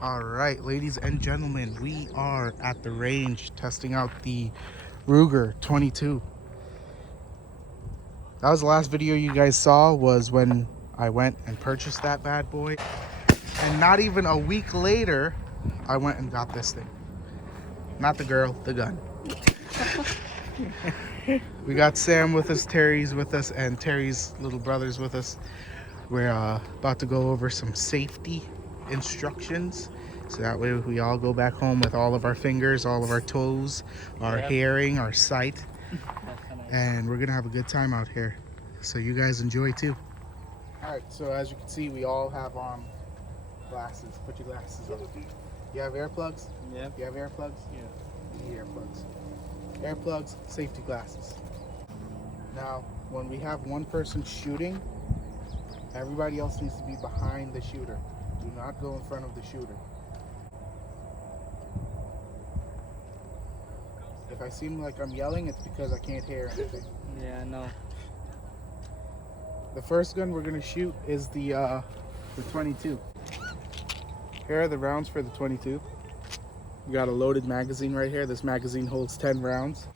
All right, ladies and gentlemen, we are at the range testing out the Ruger 22. That was the last video you guys saw, was when I went and purchased that bad boy. And not even a week later, I went and got this thing. Not the girl, the gun. We got Sam with us, Terry's with us, and Terry's little brother's with us. We're about to go over some safety instructions, so that way we all go back home with all of our fingers, all of our toes, our hearing, our sight, and we're gonna have a good time out here. So you guys enjoy too. All right, so as you can see, we all have on glasses. Put your glasses on. You have earplugs? Yeah. You have earplugs? Yeah. You need earplugs. Earplugs, safety glasses. Now, when we have one person shooting, everybody else needs to be behind the shooter. Do not go in front of the shooter. If I seem like I'm yelling, it's because I can't hear anything. Yeah, I know. The first gun we're gonna shoot is the 22. Here are the rounds for the 22. We got a loaded magazine right here. This magazine holds 10 rounds.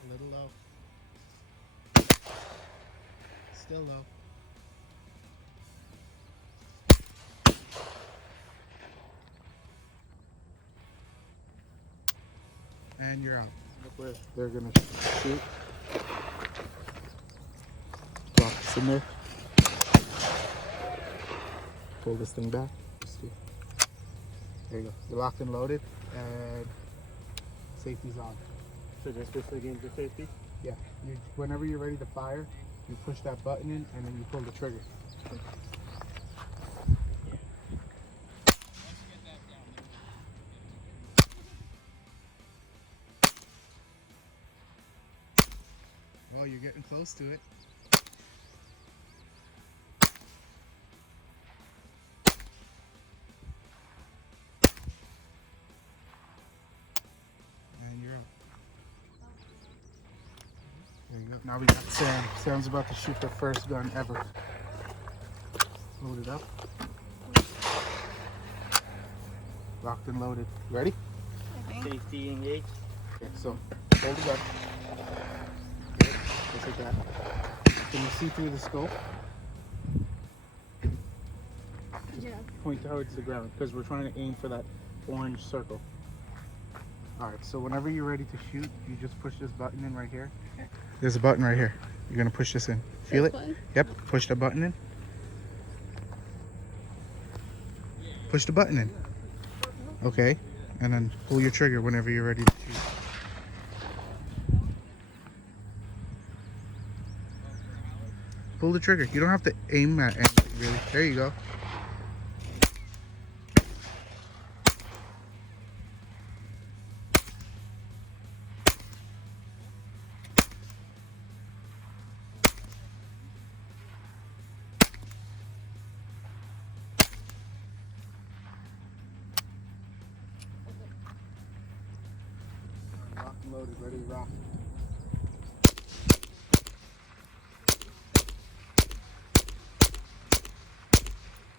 A little low. Still low. And you're out. Look where they're gonna shoot. Drop this in there. Pull this thing back. There you go. You're locked and loaded, and safety's on. So just this again for safety? Yeah. Whenever you're ready to fire, you push that button in, and then you pull the trigger. Well, you're getting close to it. And you're out. There you go. Now we got Sam. Sam's about to shoot the first gun ever. Load it up. Locked and loaded. Ready? Safety engaged. Okay, so hold the gun. Good. Just like that. Can you see through the scope? Yeah. Point towards the ground, because we're trying to aim for that orange circle. Alright, so whenever you're ready to shoot, you just push this button in right here. There's a button right here. You're going to push this in. Feel it? Yep. Push the button in. Push the button in. Okay. And then pull your trigger whenever you're ready to shoot. Pull the trigger. You don't have to aim at anything, really. There you go. Locked and loaded, ready to rock.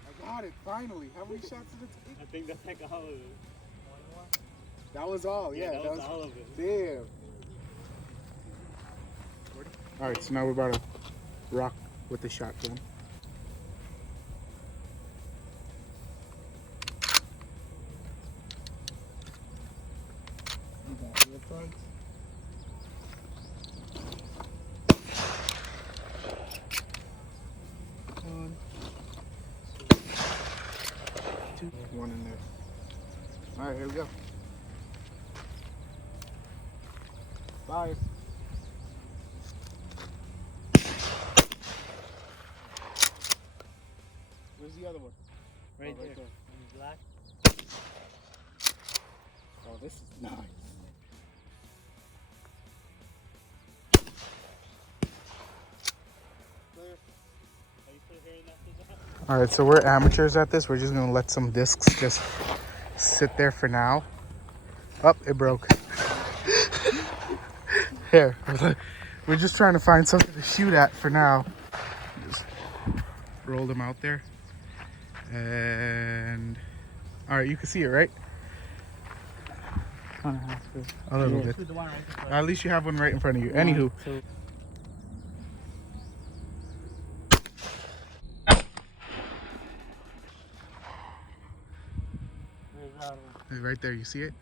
I got it, finally. How many shots did it take? I think that's like all of it. That was all, yeah. That was all of it. Damn. Alright, so now we're about to rock with the shotgun. You got earplugs. One, two, one in there. Alright, here we go. Fire. Where's the other one? Right Oh, there. In black. Oh, this is nice. Are you still hearing that? All right, so we're amateurs at this. We're just gonna let some discs just sit there for now. Oh, it broke. Here, we're just trying to find something to shoot at for now. Just roll them out there. And all right, you can see it, right? A little bit. The one right in front. At least you have one right in front of you. One, Anywho, two. There's that one. right there, you see it?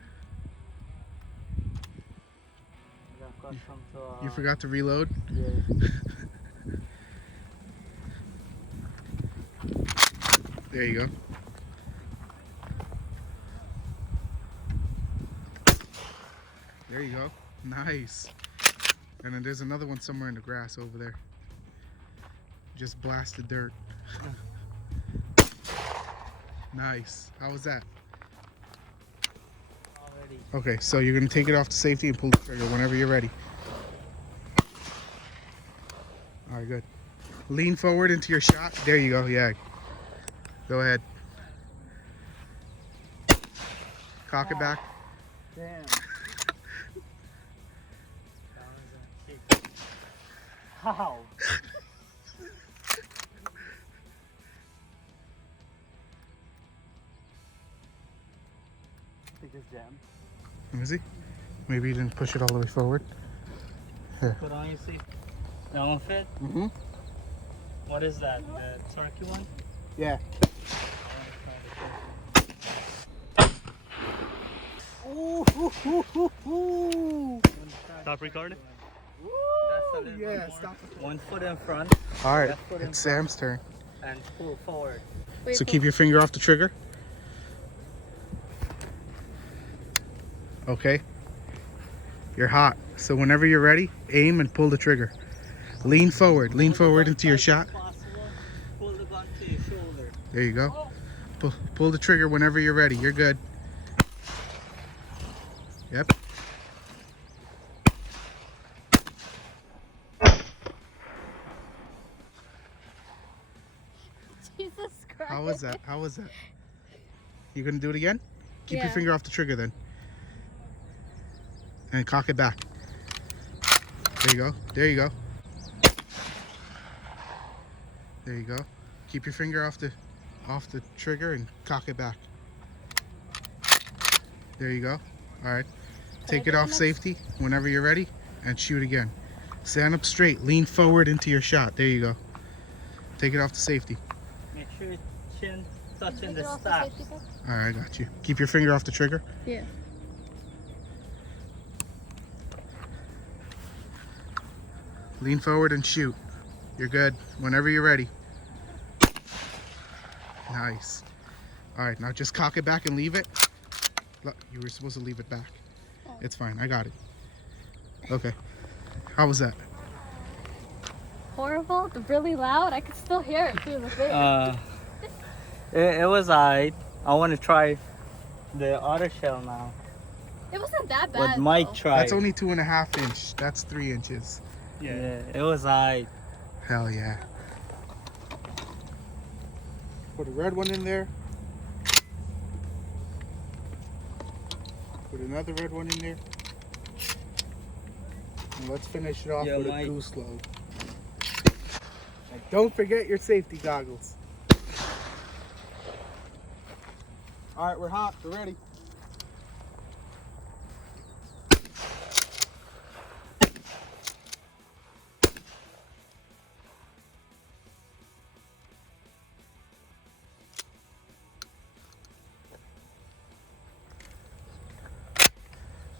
I've got some to, You forgot to reload? Yeah. There you go. There you go. Nice. And then there's another one somewhere in the grass over there. Just blasted dirt. Nice. How was that? Already. Okay, so you're gonna take it off to safety and pull the trigger whenever you're ready. All right, good. Lean forward into your shot. There you go. Yeah. Go ahead. Cock it back. Damn. How? I think it's jammed. Let me see. Maybe you didn't push it all the way forward. Put on, you see. That one fit? Mm-hmm. What is that? The turkey one? Yeah. Ooh. Stop recording. Woo! Yeah, stop it. 1 foot in front. All right, Left foot in it's front. Sam's turn. And pull forward. So keep your finger off the trigger. Okay. You're hot. So whenever you're ready, aim and pull the trigger. Lean forward. Lean forward into your shot. Pull the gun to your shoulder. There you go. Pull the trigger whenever you're ready. You're good. Yep. Jesus Christ. How was that? How was that? You gonna do it again? Keep your Yeah. finger off the trigger then. And cock it back. There you go. There you go. There you go. Keep your finger off the trigger and cock it back. There you go. All right. Take it off safety whenever you're ready and shoot again. Stand up straight. Lean forward into your shot. There you go. Take it off to safety. Make sure your chin touching Take it the off stack. safety belt? All right, I got you. Keep your finger off the trigger. Yeah. Lean forward and shoot. You're good. Whenever you're ready. Nice. All right, now just cock it back and leave it. Look, you were supposed to leave it back. It's fine. I got it. Okay. How was that? Horrible, really loud. I could still hear it through the thing. It was alright. I want to try the other shell now. It wasn't that bad. What Mike though. tried. That's only 2.5 inch. That's 3 inches. Yeah, it was alright. Hell yeah. Put a red one in there. Put another red one in there. And let's finish it off Yeah, with Mike. a goose load. And don't forget your safety goggles. All right, we're hot. We're ready.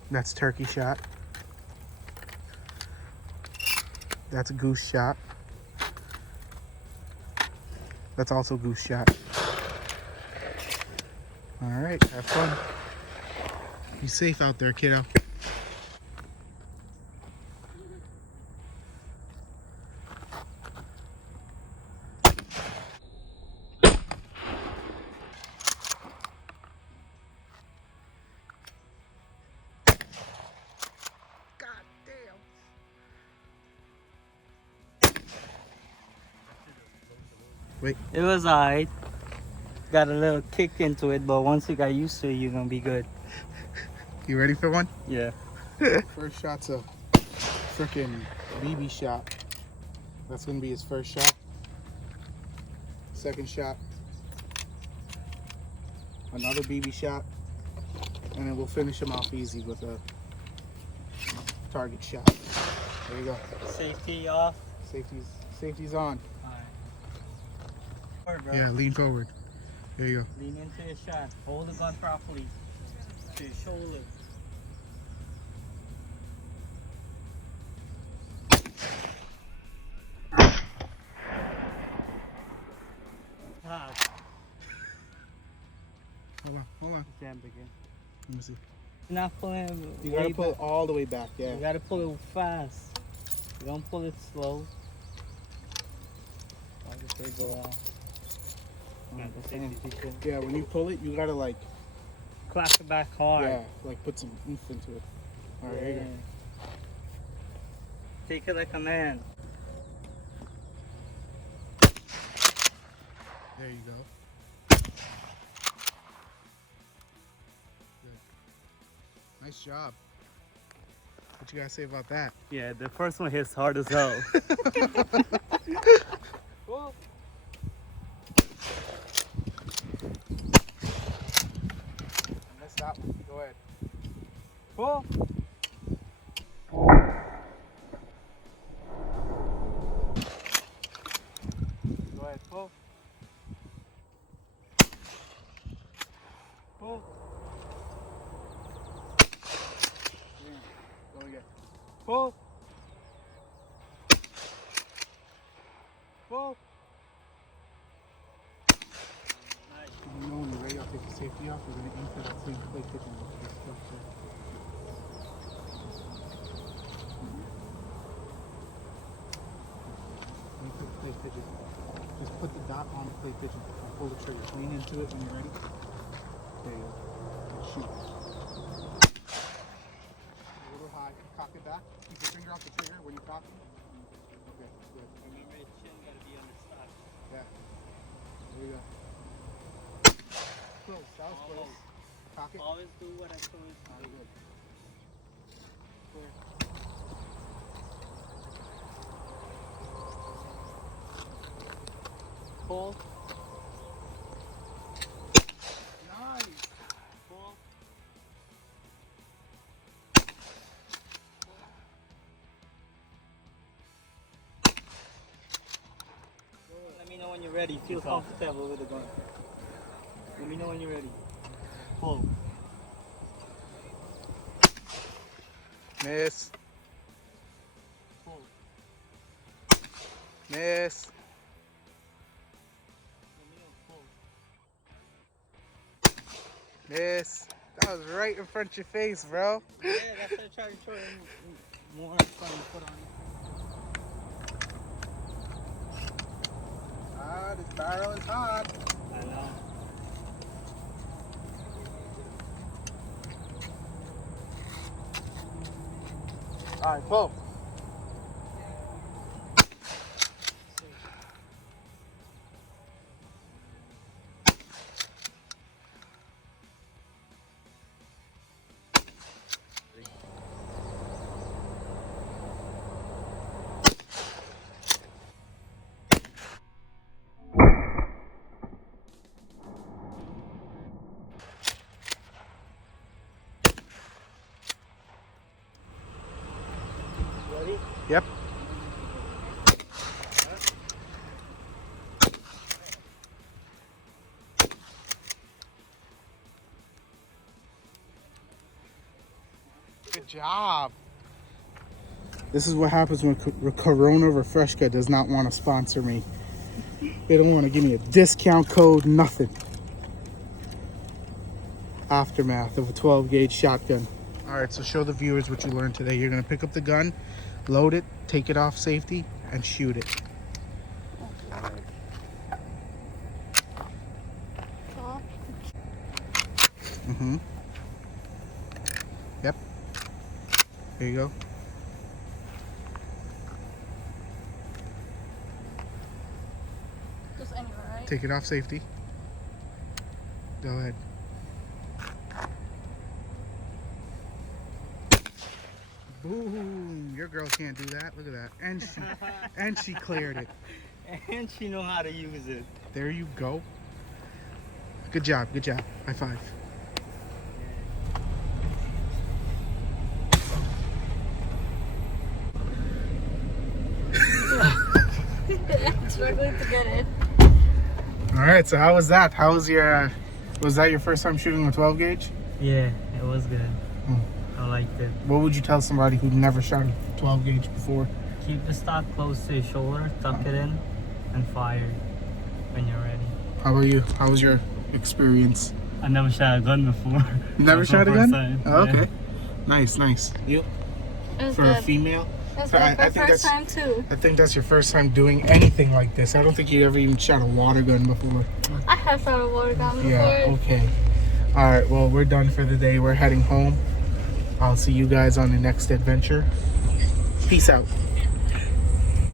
That's turkey shot. That's a goose shot. That's also goose shot. All right, have fun. Be safe out there, kiddo. Wait. It was alright. Got a little kick into it, but once you got used to it, you're gonna be good. You ready for one? Yeah. First shot's a freaking BB shot. That's gonna be his first shot. Second shot, another BB shot, and then we'll finish him off easy with a target shot. There you go. Safety off. Safety's on. Alright. Forward, bro. Yeah, lean forward. There you go. Lean into your shot. Hold the gun properly. To your shoulder. Ah, Hold on. jam again. Let me see. You're not pulling. You way gotta pull back. it all the way back, yeah. You gotta pull it fast. You don't pull it slow. Why did they go off? Yeah, when you pull it, you gotta like, Clap it back hard. yeah, like put some oomph into it. All right, there you go. Take it like a man. There you go. Good. Nice job. What you gotta say about that? Yeah, the first one hits hard as hell. Well, I missed that one. Go ahead. Pull. Go ahead. Pull. Pull. Yeah. Go again. Pull. Pull. Nice. You know when you're ready, I'll take the safety off. We're going to aim for that same play pitching. Play pigeon. Just put the dot on the play pigeon. I'll pull the trigger. Lean into it when you're ready. There you go. And shoot. A little high. Cock it back. Keep your finger off the trigger when you cock it. Okay, good. Remember, your chin gotta be on the stock. Yeah. There you go. Close. That was close. Cock it. Always do what I told you to Very do. good. Clear. Pull. Nice. Pull. Let me know when you're ready. Feel comfortable with the gun. Let me know when you're ready. Pull. Miss. Pull. Miss. Let me know. Pull. Miss. That was right in front of your face, bro. Yeah, that's what I tried to show you more fun to put on it. Ah, this barrel is hot. I know. All right, pull. Ready? Yep. Good job. This is what happens when Corona Refresca does not want to sponsor me. They don't want to give me a discount code, nothing. Aftermath of a 12 gauge shotgun. All right, so show the viewers what you learned today. You're gonna pick up the gun, load it, take it off safety, and shoot it. Mm-hmm. Yep. There you go. Just any Take it off safety. Go ahead. Boom! Your girl can't do that. Look at that. And she cleared it. And she know how to use it. There you go. Good job. Good job. High five. I'm struggling to get it. All right. So how was that? How was your? Was that your first time shooting a 12 gauge? Yeah, it was good. I liked it. What would you tell somebody who'd never shot a 12 gauge before? Keep the stock close to your shoulder, tuck it in, and fire when you're ready. How about you? How was your experience? I never shot a gun before. Never That's my shot a first gun? time. Oh, Yeah. okay. Nice. You? It was For a good. female? It was So good. My think first time too. I think that's your first time doing anything like this. I don't think you ever even shot a water gun before. I have shot a water gun before. Yeah, okay. All right, well, we're done for the day. We're heading home. I'll see you guys on the next adventure. Peace out.